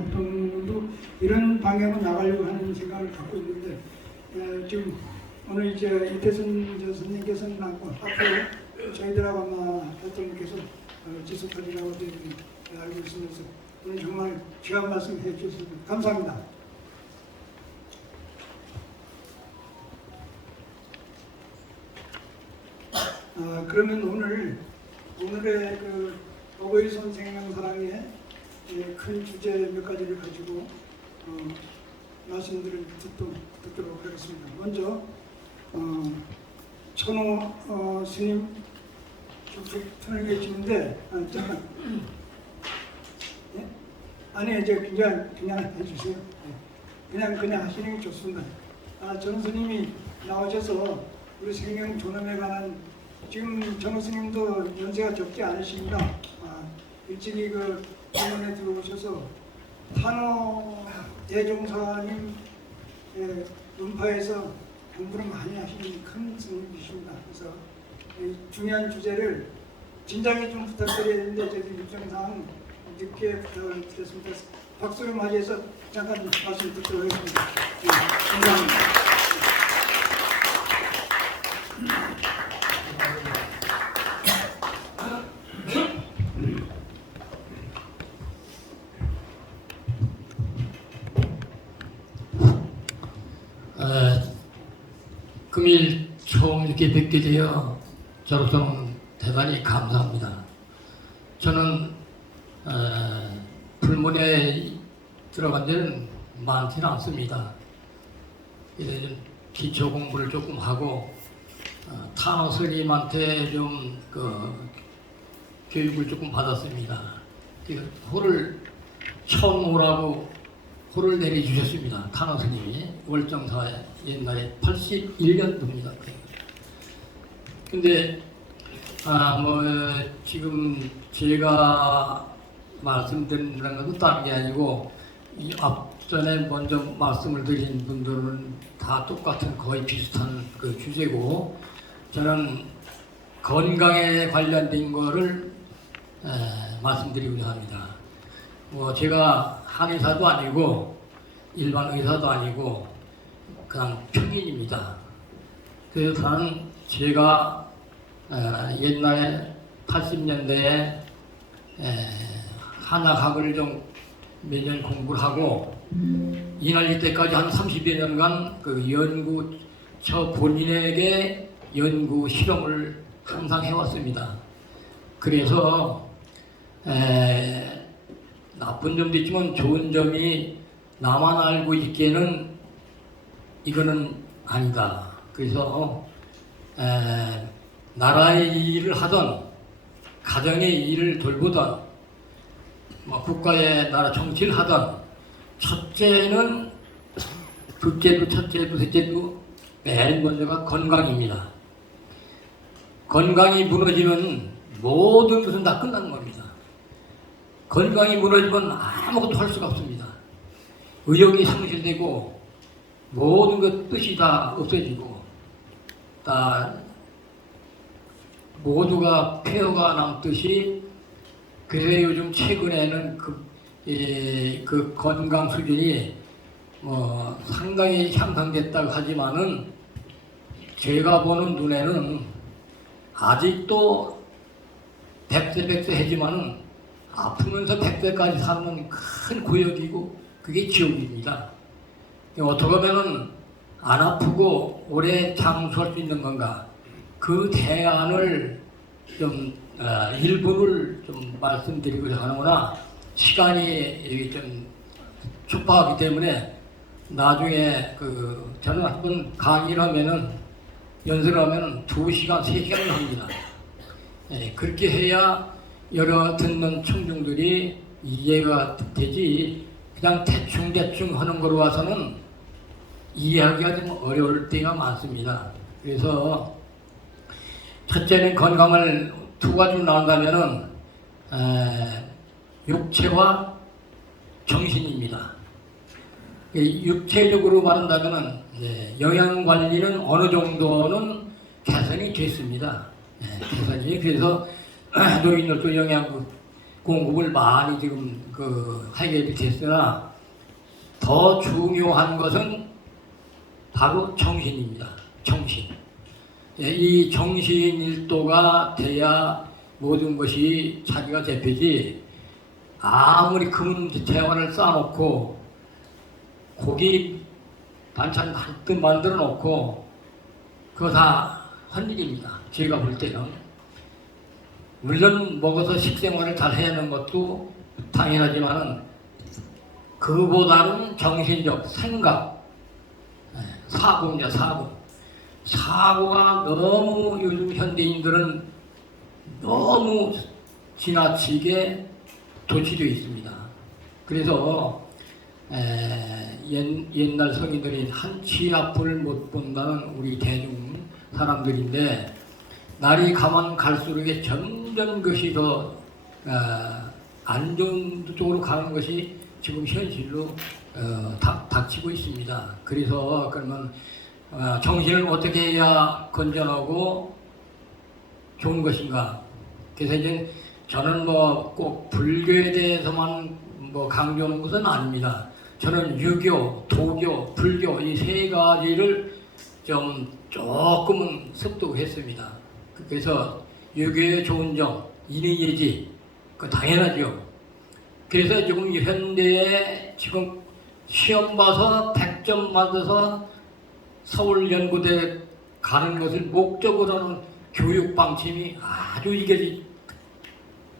활동도 이런 방향으로 나가려고 하는 생각을 갖고 있는데 지금 오늘 이제 이태선 선생님께서는 앞으로 저희들하고 아마 활동을 계속 지속하리라고 알고 있으면서 오늘 정말 귀한 말씀 해주셔서 감사합니다. 그러면 오늘의 그 오거일손 생명사랑의 큰 주제 몇 가지를 가지고 말씀들을 듣도록 하겠습니다. 먼저 천호 스님 쭉쭉 계시는데 잠깐 아니 이제 그냥 해주세요. 그냥 하시는 게 좋습니다. 전 스님이 나오셔서 우리 생명 존엄에 관한 지금 전 스님도 연세가 적지 않으십니다. 일찍이 그 병원에 들어오셔서 탄호 대종사님 문파에서 공부를 많이 하시는 큰 스님이십니다. 그래서 중요한 주제를 진작에 좀 부탁드렸는데 저희 일정상 늦게 부탁을 드렸습니다. 박수를 맞이해서 잠깐 말씀 듣도록 하겠습니다. 감사합니다. 금일 처음 이렇게 뵙게 되어 저로서는 대단히 감사합니다. 저는 불문에 들어간 데는 많지는 않습니다. 이제 기초 공부를 조금 하고 탄호 스님한테 좀 교육을 조금 받았습니다. 호를 처음 오라고 호를 내려주셨습니다. 탄호 스님이 월정사에 옛날에 81년도입니다. 근데 지금 제가 말씀드리는 것도 다른 게 아니고 이 앞전에 먼저 말씀을 드린 분들은 다 똑같은 거의 비슷한 그 주제고 저는 건강에 관련된 거를 말씀드리고자 합니다. 제가 한의사도 아니고 일반 의사도 아니고 그냥 평인입니다. 그래서 저는 제가 옛날에 80년대에 한약학을 좀 몇 년 공부를 하고 이날 이때까지 한 30여 년간 저 본인에게 연구 실험을 항상 해왔습니다. 그래서 나쁜 점도 있지만 좋은 점이 나만 알고 있기에는 이거는 아니다. 그래서 나라의 일을 하던 가정의 일을 돌보던 국가의 나라 정치를 하던 첫째는 둘째도 첫째도 셋째도 맨 먼저가 건강입니다. 건강이 무너지면 모든 것은 다 끝나는 겁니다. 건강이 무너지면 아무것도 할 수가 없습니다. 의욕이 상실되고 모든 것 뜻이 다 없어지고 다 모두가 폐허가 남듯이 그래서 요즘 최근에는 그 건강 수준이 상당히 향상됐다고 하지만은 제가 보는 눈에는 아직도 100세 하지만은 아프면서 100세까지 사는 큰 고역이고 그게 지옥입니다. 어떻게 하면은 안 아프고 오래 장수할 수 있는 건가? 그 대안을 좀 일부를 좀 말씀드리고자 하는구나. 시간이 좀 촉박하기 때문에 나중에 저는 한번 강의를 하면은 연설을 하면은 2시간, 3시간을 합니다. 그렇게 해야 여러 듣는 청중들이 이해가 되지 그냥 대충 하는 거로 와서는 이해하기가 좀 어려울 때가 많습니다. 그래서 첫째는 건강을 2가지로 나온다면은 육체와 정신입니다. 육체적으로 말한다면은 영양 관리는 어느 정도는 개선이 됐습니다. 개선이 그래서 노인들도 영양 공급을 많이 지금 하게 됐으나 더 중요한 것은 바로 정신입니다. 정신. 예, 이 정신일도가 돼야 모든 것이 자기가 잡히지. 아무리 금 재화를 쌓아놓고 고기 반찬 한뜻 만들어 놓고 그거 다 헛일입니다. 제가 볼 때는. 물론 먹어서 식생활을 잘 해야 하는 것도 당연하지만은 그보다는 정신적 생각, 사고입니다. 사고가 너무 요즘 현대인들은 너무 지나치게 도취되어 있습니다. 그래서 옛날 성인들이 한치 앞을 못 본다는 우리 대중 사람들인데 날이 가면 갈수록 점점 것이 더 안 좋은 쪽으로 가는 것이 지금 현실로 닥치고 있습니다. 그래서 그러면 정신을 어떻게 해야 건전하고 좋은 것인가? 그래서 이제 저는 뭐 꼭 불교에 대해서만 뭐 강조하는 것은 아닙니다. 저는 유교, 도교, 불교 이 세 가지를 좀 조금은 습득했습니다. 그래서 유교의 좋은 점, 인의예지, 그 당연하죠. 그래서 지금 현대에 지금 시험 봐서 100점 맞아서 서울연구대 가는 것을 목적으로 하는 교육 방침이 아주 이게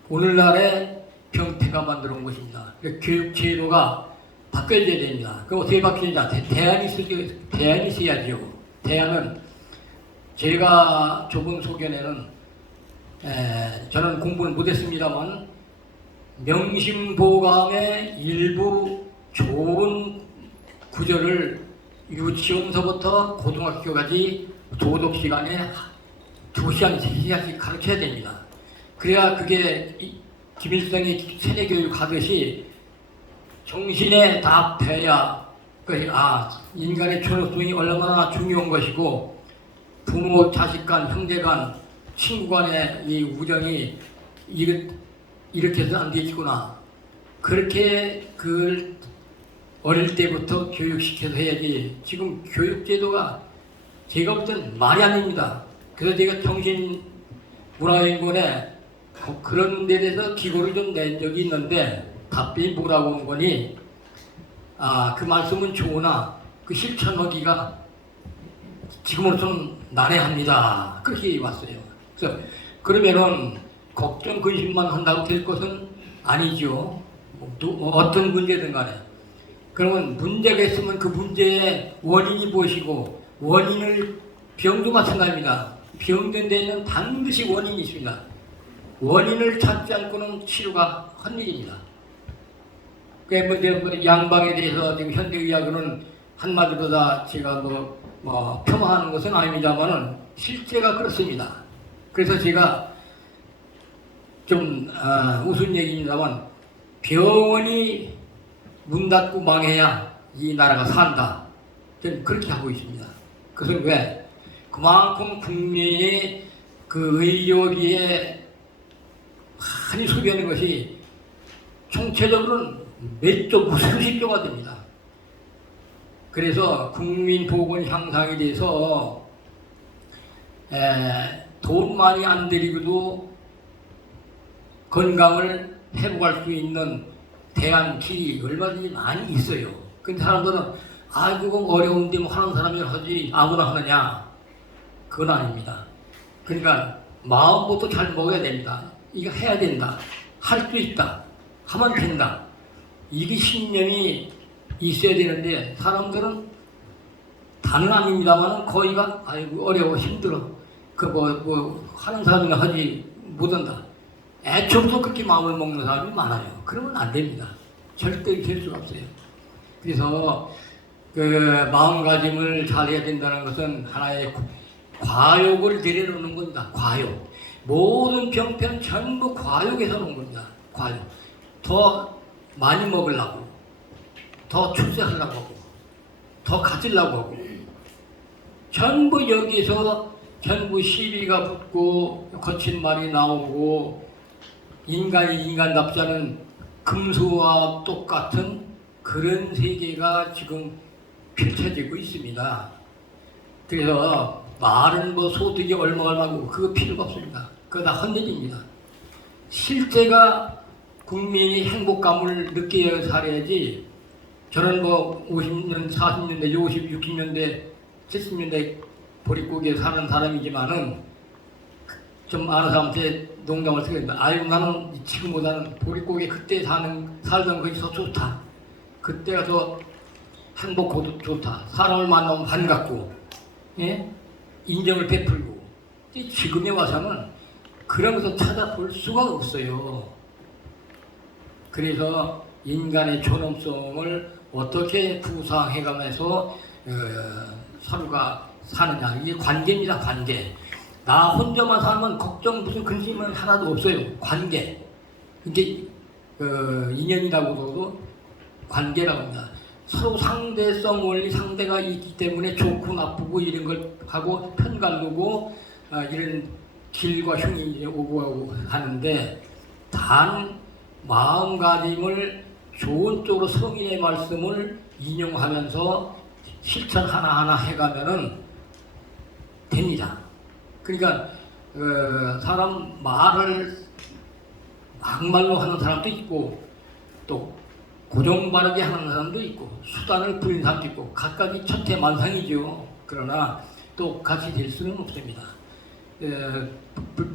오늘날의 병폐가 만들어 온 것입니다. 교육 제도가 바뀌어야 됩니다. 그럼 어떻게 바뀌느냐? 대안이 있어야죠. 대안은 제가 좁은 소견에는 저는 공부를 못했습니다만 명심보감의 일부 좋은 구절을 유치원서부터 고등학교까지 도덕 시간에 2시간, 3시간씩 가르쳐야 됩니다. 그래야 그게 김일성이 세대교육 하듯이 정신에 다 배야 인간의 존엄성이 얼마나 중요한 것이고 부모, 자식 간, 형제 간, 친구 간의 이 우정이 이렇게 해서 안 되겠구나. 그렇게 그 어릴 때부터 교육시켜서 해야지. 지금 교육제도가 제가 볼 때는 말이 아닙니다. 그래서 제가 정신문화연구원에 그런 데 대해서 기고를 좀 낸 적이 있는데 답변이 뭐라고 온 거니 그 말씀은 좋으나 그 실천하기가 지금으로서는 난해합니다. 그렇게 왔어요. 그래서 그러면은 걱정 근심만 한다고 될 것은 아니죠. 어떤 문제든 간에. 그러면 문제가 있으면 그 문제의 원인이 무엇이고 원인을 병도 마찬가지입니다. 병든 데에는 반드시 원인이 있습니다. 원인을 찾지 않고는 치료가 헛일입니다. 그러니까 양방에 대해서 지금 현대의학은 한마디로 다 제가 폄하하는 것은 아닙니다만은 실제가 그렇습니다. 그래서 제가 좀 우스운 얘기입니다만 병원이 문 닫고 망해야 이 나라가 산다. 저는 그렇게 하고 있습니다. 그것은 왜? 그만큼 국민이 그 의료비에 많이 소비하는 것이 총체적으로는 몇 조, 수십 조가 됩니다. 그래서 국민 보건 향상에 대해서 돈 많이 안 들이고도 건강을 회복할 수 있는 대안 길이 얼마든지 많이 있어요. 근데 사람들은 그거 어려운데 뭐 하는 사람이 하지 아무나 하느냐? 그건 아닙니다. 그러니까 마음부터 잘 먹어야 됩니다. 이거 해야 된다. 할 수 있다. 하면 된다. 이게 신념이 있어야 되는데 사람들은 다는 아닙니다만 거의가 어려워 힘들어. 하는 사람이 하지 못한다. 애초부터 그렇게 마음을 먹는 사람이 많아요. 그러면 안 됩니다. 절대 될 수가 없어요. 그래서 그 마음가짐을 잘해야 된다는 것은 하나의 과욕을 들여놓는 겁니다. 과욕. 모든 병폐는 전부 과욕에서 오는 겁니다. 과욕. 더 많이 먹으려고, 더 출세하려고 하고, 더 가지려고 하고, 전부 여기서 전부 시비가 붙고 거친 말이 나오고 인간이 인간답지 않은 금수와 똑같은 그런 세계가 지금 펼쳐지고 있습니다. 그래서 말은 뭐 소득이 얼마고 그거 필요가 없습니다. 그거 다 헛얘기입니다. 실제가 국민이 행복감을 느끼어 살아야지. 저는 뭐 50년, 40년대, 50, 60년대, 70년대 보릿고기에 사는 사람이지만은 좀 아는 사람한테 농담을 쓰겠습니다. 아유, 나는 지금보다는 보릿고기에 그때 살던 것이 더 좋다. 그때가 더 행복하고 좋다. 사람을 만나면 반갑고, 예? 인정을 베풀고. 지금에 와서는 그런 것을 찾아볼 수가 없어요. 그래서 인간의 존엄성을 어떻게 부상해가면서 서로가 사느냐, 이게 관계입니다. 관계. 나 혼자만 살면 걱정 무슨 근심은 하나도 없어요. 관계. 이게 인연이라고 해도 관계라고 합니다. 서로 상대성 원리, 상대가 있기 때문에 좋고 나쁘고 이런 걸 하고 편가르고 이런 길과 흉이 이제 오고 가고 하는데, 단 마음가짐을 좋은 쪽으로 성인의 말씀을 인용하면서 실천 하나하나 해가면은 됩니다. 그러니까 사람 말을 막말로 하는 사람도 있고, 또 고정바르게 하는 사람도 있고, 수단을 부린 사람도 있고, 각각이 천태만상이죠. 그러나 똑같이 될 수는 없습니다.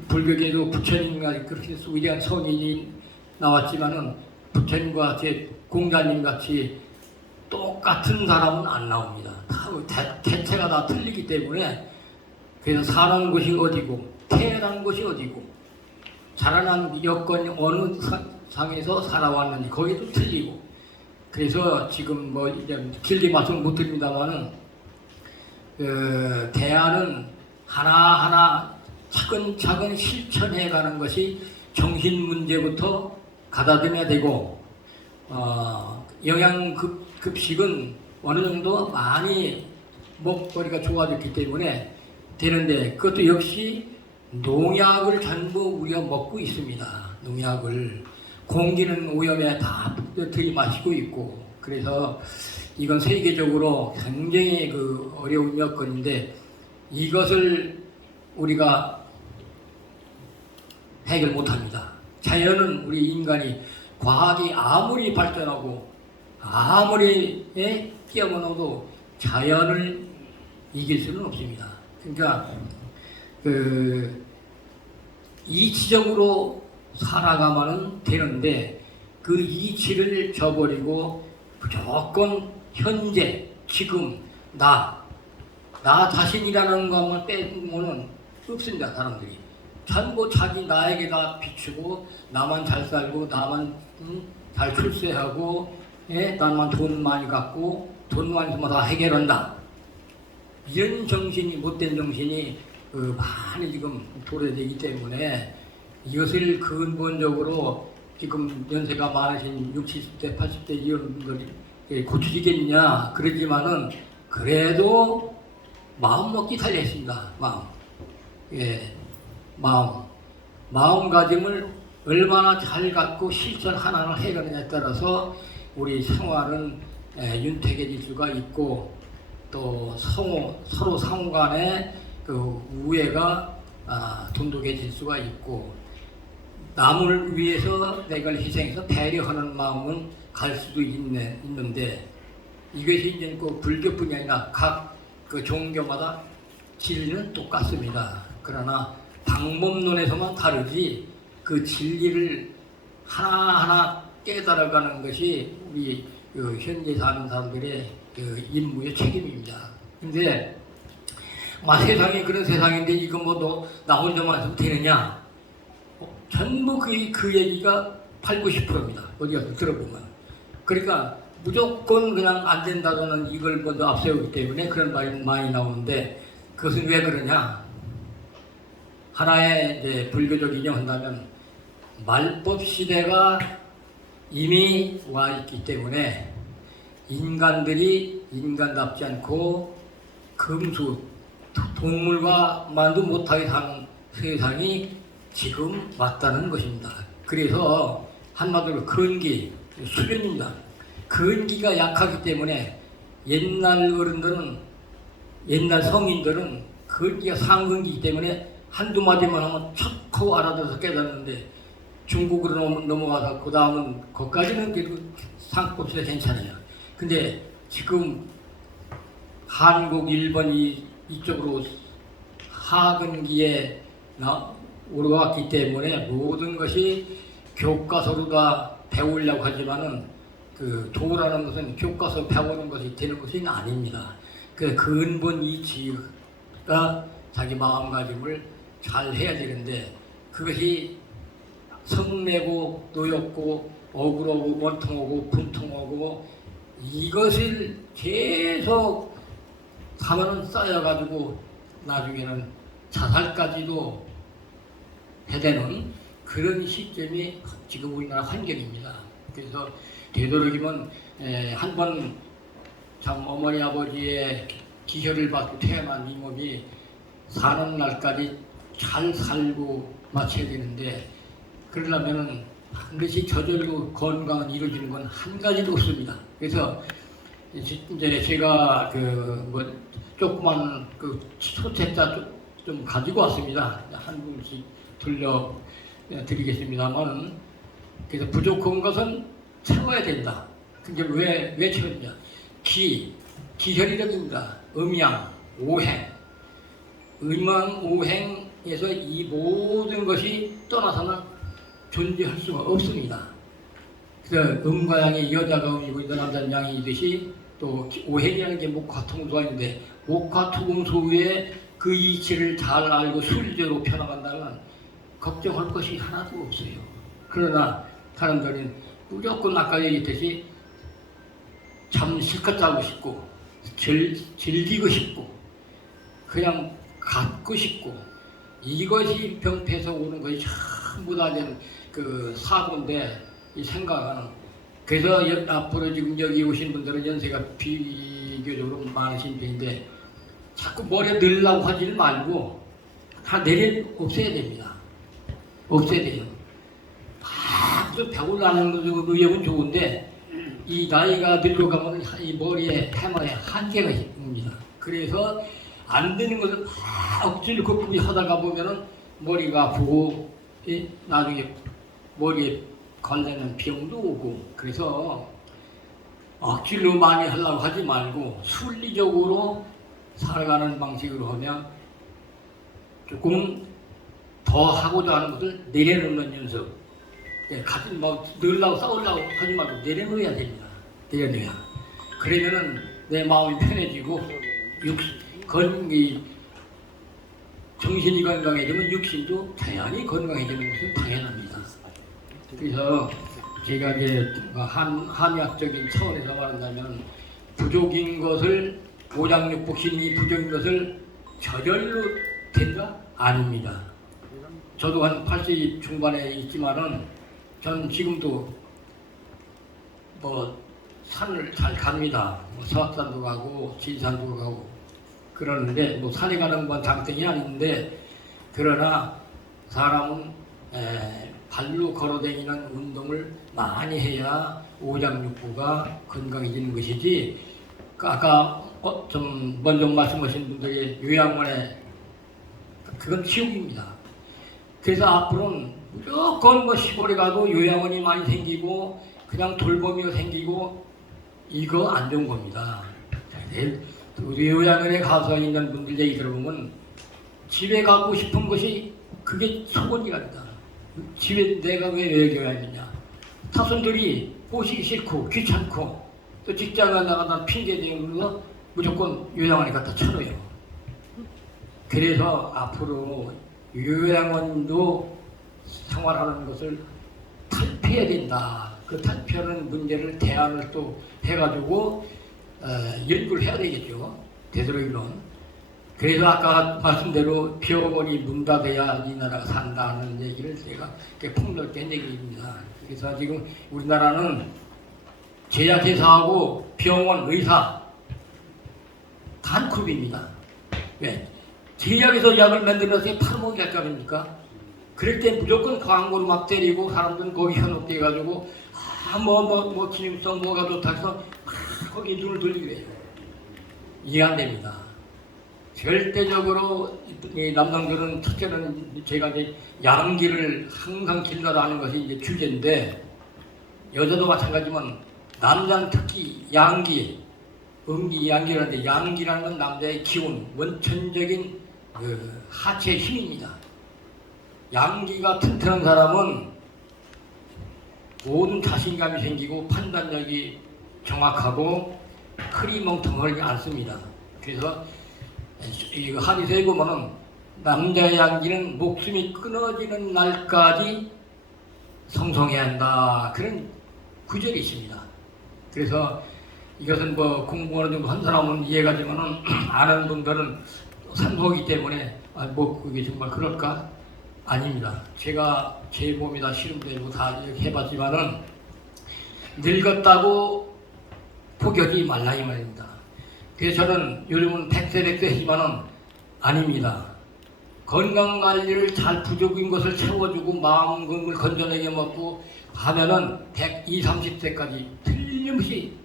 불교계도 부처님과 그렇게 위대한 성인이 나왔지만은 부처님과 제 공자님 같이 똑같은 사람은 안 나옵니다. 대체가 다 틀리기 때문에, 그래서 사는 곳이 어디고 태어난 곳이 어디고 자라난 여건이 어느 상에서 살아왔는지 거기도 틀리고, 그래서 지금 뭐 이제 길게 말씀 못 드립니다만은 대안은 하나하나 차근차근 실천해가는 것이 정신 문제부터 가다듬어야 되고, 영양급식은 어느 정도 많이 먹거리가 좋아졌기 때문에 되는데, 그것도 역시 농약을 전부 우리가 먹고 있습니다. 농약을. 공기는 오염에 다 들이마시고 있고, 그래서 이건 세계적으로 굉장히 어려운 여건인데, 이것을 우리가 해결 못합니다. 자연은 우리 인간이 과학이 아무리 발전하고 아무리 끼어넣어도 자연을 이길 수는 없습니다. 그러니까 이치적으로 살아가면 되는데, 그 이치를 저버리고 무조건 현재, 지금, 나 자신이라는 것만 빼고는 없습니다. 사람들이 전부 자기 나에게 다 비추고, 나만 잘 살고, 나만 잘 출세하고, 나만 돈 많이 갖고, 돈 많이 있으면 다 해결한다. 이런 정신이, 못된 정신이 많이 지금 도래되기 때문에, 이것을 근본적으로 지금 연세가 많으신 60, 70대, 80대 이런 걸 고쳐지겠느냐 그러지만은, 그래도 마음 먹기 달렸습니다. 마음가짐을 얼마나 잘 갖고 실천 하나를 해가느냐에 따라서 우리 생활은 윤택해질 수가 있고, 또 서로 상호 간에 우애가 돈독해질 수가 있고, 남을 위해서 내가 희생해서 배려하는 마음은 갈 수도 있는데, 이것이 이제 불교뿐이 아니라 각 종교마다 진리는 똑같습니다. 그러나 방법론에서만 다르지, 그 진리를 하나하나 깨달아가는 것이 우리 현재 사는 사람들의 임무의 책임입니다. 근데 세상이 그런 세상인데 이거 뭐 나 혼자만 해서 되느냐? 전부 그 얘기가 80, 90%입니다. 어디 가서 들어보면. 그러니까 무조건 그냥 안 된다고는 이걸 먼저 앞세우기 때문에 그런 말이 많이 나오는데, 그것은 왜 그러냐? 하나의 이제 불교적 인용한다면, 말법 시대가 이미 와 있기 때문에 인간들이 인간답지 않고 금수, 동물과 만도 못하게 사는 세상이 지금 왔다는 것입니다. 그래서 한마디로 근기, 수변입니다. 근기가 약하기 때문에 옛날 어른들은, 옛날 성인들은 근기가 상근기이기 때문에 한두 마디만 하면 척하고 알아들어서 깨닫는데, 중국으로 넘어가서 그 다음은 거기까지는 그래도 상급세 괜찮아요. 근데 지금 한국, 일본 이쪽으로 하근기에 올라왔기 때문에 모든 것이 교과서로 다 배우려고 하지만은 그 도라는 것은 교과서 배우는 것이 되는 것이 아닙니다. 그 근본 이치가 자기 마음가짐을 잘 해야 되는데, 그것이 성내고 노였고 억울하고 원통하고 분통하고 이것을 계속 하면은 쌓여가지고 나중에는 자살까지도 해대는 그런 시점이 지금 우리나라 환경입니다. 그래서 되도록이면 한번 참 어머니 아버지의 기혈을 받고 태어난 이 몸이 사는 날까지 잘 살고 마쳐야 되는데, 그러려면은 반드시 저절로 건강은 이루어지는 건 한 가지도 없습니다. 그래서 이제 제가 조그만 소책자 좀 가지고 왔습니다. 한 분씩 들려 드리겠습니다만, 그래서 부족한 것은 채워야 된다. 근데 왜 채웠냐? 기혈이랍니다. 음양, 오행, 오행에서 이 모든 것이 떠나서는 존재할 수가 없습니다. 그래서 음과 양이 여자가 음이고 남자는 양이듯이 또 오행이라는 게 목화통소가 있는데, 목화통소의 그 이치를 잘 알고 순리대로 펴나간다면 걱정할 것이 하나도 없어요. 그러나 사람들은 무조건 아까 얘기했듯이 참 실컷 자고 싶고 즐기고 싶고 그냥 갖고 싶고, 이것이 병폐에서 오는 것이 전부 다 그 사고인데, 이 생각은. 그래서 앞으로 지금 여기 오신 분들은 연세가 비교적으로 많으신 편인데, 자꾸 머리에 넣으려고 하지를 말고 다 없애야 됩니다. 없애야 돼요. 막 배우려는 의욕은 좋은데, 이 나이가 늙어가면 이 머리에 해마에 한계가 있습니다. 그래서 안 되는 것을 막 억지로 거꾸로 하다가 보면은 머리가 아프고, 나중에 머리에 걸리는 병도 오고, 그래서 억지로 많이 하려고 하지 말고 순리적으로 살아가는 방식으로 하면 조금 더 하고자 하는 것을 내려놓는 연습. 같은 늘려고 싸우려고 하지 말고 내려놓아야 됩니다. 내려놓아야. 그러면은 내 마음이 편해지고 정신이 건강해지면 육신도 자연히 건강해지는 것은 당연합니다. 그래서 제가 이제 한의학적인 차원에서 말한다면, 부족인 것을, 오장육부 힘이 부족인 것을 저절로 된다? 아닙니다. 저도 한 80 중반에 있지만은 전 지금도 산을 잘 갑니다. 서학산도 가고 진산도 가고 그러는데, 산에 가는 건 장땡이 아닌데, 그러나 사람은 발로 걸어다니는 운동을 많이 해야 오장육부가 건강해지는 것이지, 아까 좀 먼저 말씀하신 분들이 요양원에, 그건 지옥입니다. 그래서 앞으로는 무조건 시골에 가도 요양원이 많이 생기고 그냥 돌보미가 생기고, 이거 안 좋은 겁니다. 우리 요양원에 가서 있는 분들 얘기 들어보면 집에 가고 싶은 것이 그게 소원이랍니다. 집에 내가 왜 가야 되냐? 타손들이 보시기 싫고 귀찮고 또 직장에 나가다 핑계 대고 무조건 요양원에 갖다 쳐넣어요. 그래서 앞으로 요양원도 생활하는 것을 탈피해야 된다. 그 탈피하는 문제를 대안을 또 해가지고 연구를 해야 되겠죠. 되도록이면. 그래서 아까 말씀대로 병원이 문 닫아야 이 나라가 산다는 얘기를 제가 폭넓게 한 얘기입니다. 그래서 지금 우리나라는 제약회사하고 병원, 의사 단 그룹입니다. 왜? 제약에서 약을 만들어서 팔아먹기 할까 합니까? 그럴 때 무조건 광고로 막 때리고 사람들은 거기 현혹돼 가지고 뭐 기능성 뭐가 좋다 해서 막 거기 눈을 돌리게 해요. 이해 안 됩니다. 절대적으로 이 남성들은 첫째는 제가 이제 양기를 항상 길러라는 것이 이제 주제인데 여자도 마찬가지지만 남자는 특히 양기, 음기, 양기라는데 양기라는 건 남자의 기운, 원천적인 그 하체의 힘입니다. 양기가 튼튼한 사람은 모든 자신감이 생기고 판단력이 정확하고 흐리멍텅하지 않습니다. 그래서 이거 한의서에 보면은 남자의 양기는 목숨이 끊어지는 날까지 성성해야 한다 그런 구절이 있습니다. 그래서 이것은 뭐 공부하는 정도 한 사람은 이해가 되면은 안 하는 분들은 산소이기 때문에 뭐 그게 정말 그럴까? 아닙니다. 제가 제 몸이 다 실험되고 다 해봤지만은 늙었다고 포기하지 말라 이 말입니다. 그래서 저는 요즘은 100세 하지만은 아닙니다. 건강관리를 잘 부족인 것을 채워주고 마음 건강을 건전하게 먹고 하면은 120, 30세까지 틀림없이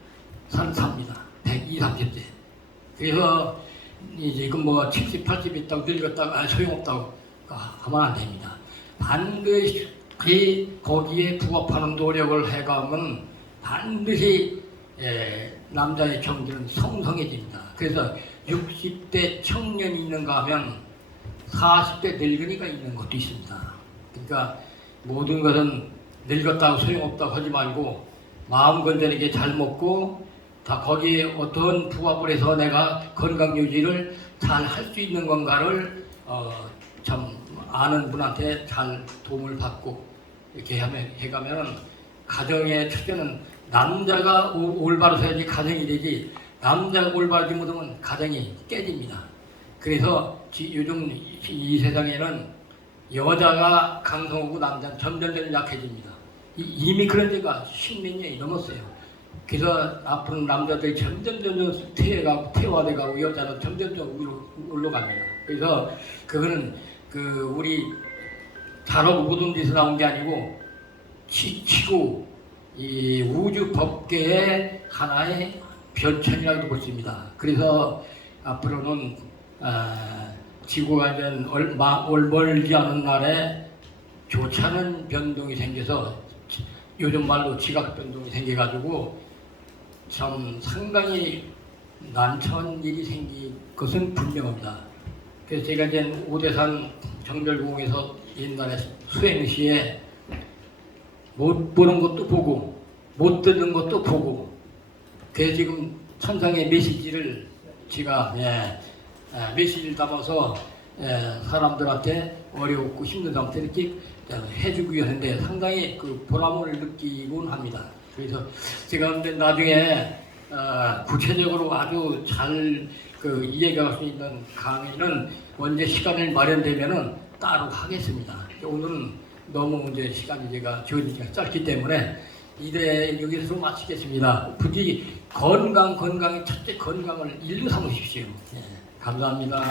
삽니다. 120, 30세. 그래서 이제 이건 뭐 70, 80 있다고 늙었다고 소용없다고 하면 안 됩니다. 반드시 거기에 부합하는 노력을 해가면 반드시 남자의 경지는 성성해집니다. 그래서 60대 청년이 있는가 하면 40대 늙은이가 있는 것도 있습니다. 그러니까 모든 것은 늙었다고 소용없다고 하지 말고 마음 건전하게 잘 먹고 다 거기에 어떤 부합을 해서 내가 건강 유지를 잘 할 수 있는 건가를 참 아는 분한테 잘 도움을 받고 이렇게 해가면 가정의 첫째는 남자가 올바로 서야지 가정이 되지 남자가 올바르지 못하면 가정이 깨집니다. 그래서 요즘 이 세상에는 여자가 강성하고 남자는 점점 약해집니다. 이미 그런 지가 10몇 년이 넘었어요. 그래서 앞으로 남자들이 점점 퇴화돼가고 여자는 점점 위로 올라갑니다. 그래서 그거는 우리 잘하고 모든 데서 나온 게 아니고 치고 이 우주 법계의 하나의 변천이라고도 볼 수 있습니다. 그래서 앞으로는 지구가 이제 멀지 않은 날에 좋지 않은 변동이 생겨서 요즘 말로 지각 변동이 생겨가지고 참 상당히 난처한 일이 생길 것은 분명합니다. 그래서 제가 이제 오대산 정별공에서 옛날에 수행시에 못 보는 것도 보고 못 듣는 것도 보고 그래서 지금 천상의 메시지를 제가 메시지를 담아서 사람들한테 어렵고 힘든 상태 이렇게 해주기 하는데 상당히 그 보람을 느끼곤 합니다. 그래서 제가 근데 나중에 구체적으로 아주 잘 이해가 갈 수 있는 강의는 언제 시간을 마련되면은 따로 하겠습니다. 오늘은 너무 이제 시간이 제가 지어지기가 짧기 때문에 이래 여기서 마치겠습니다. 부디 건강의 첫째 건강을 일로 삼으십시오. 감사합니다.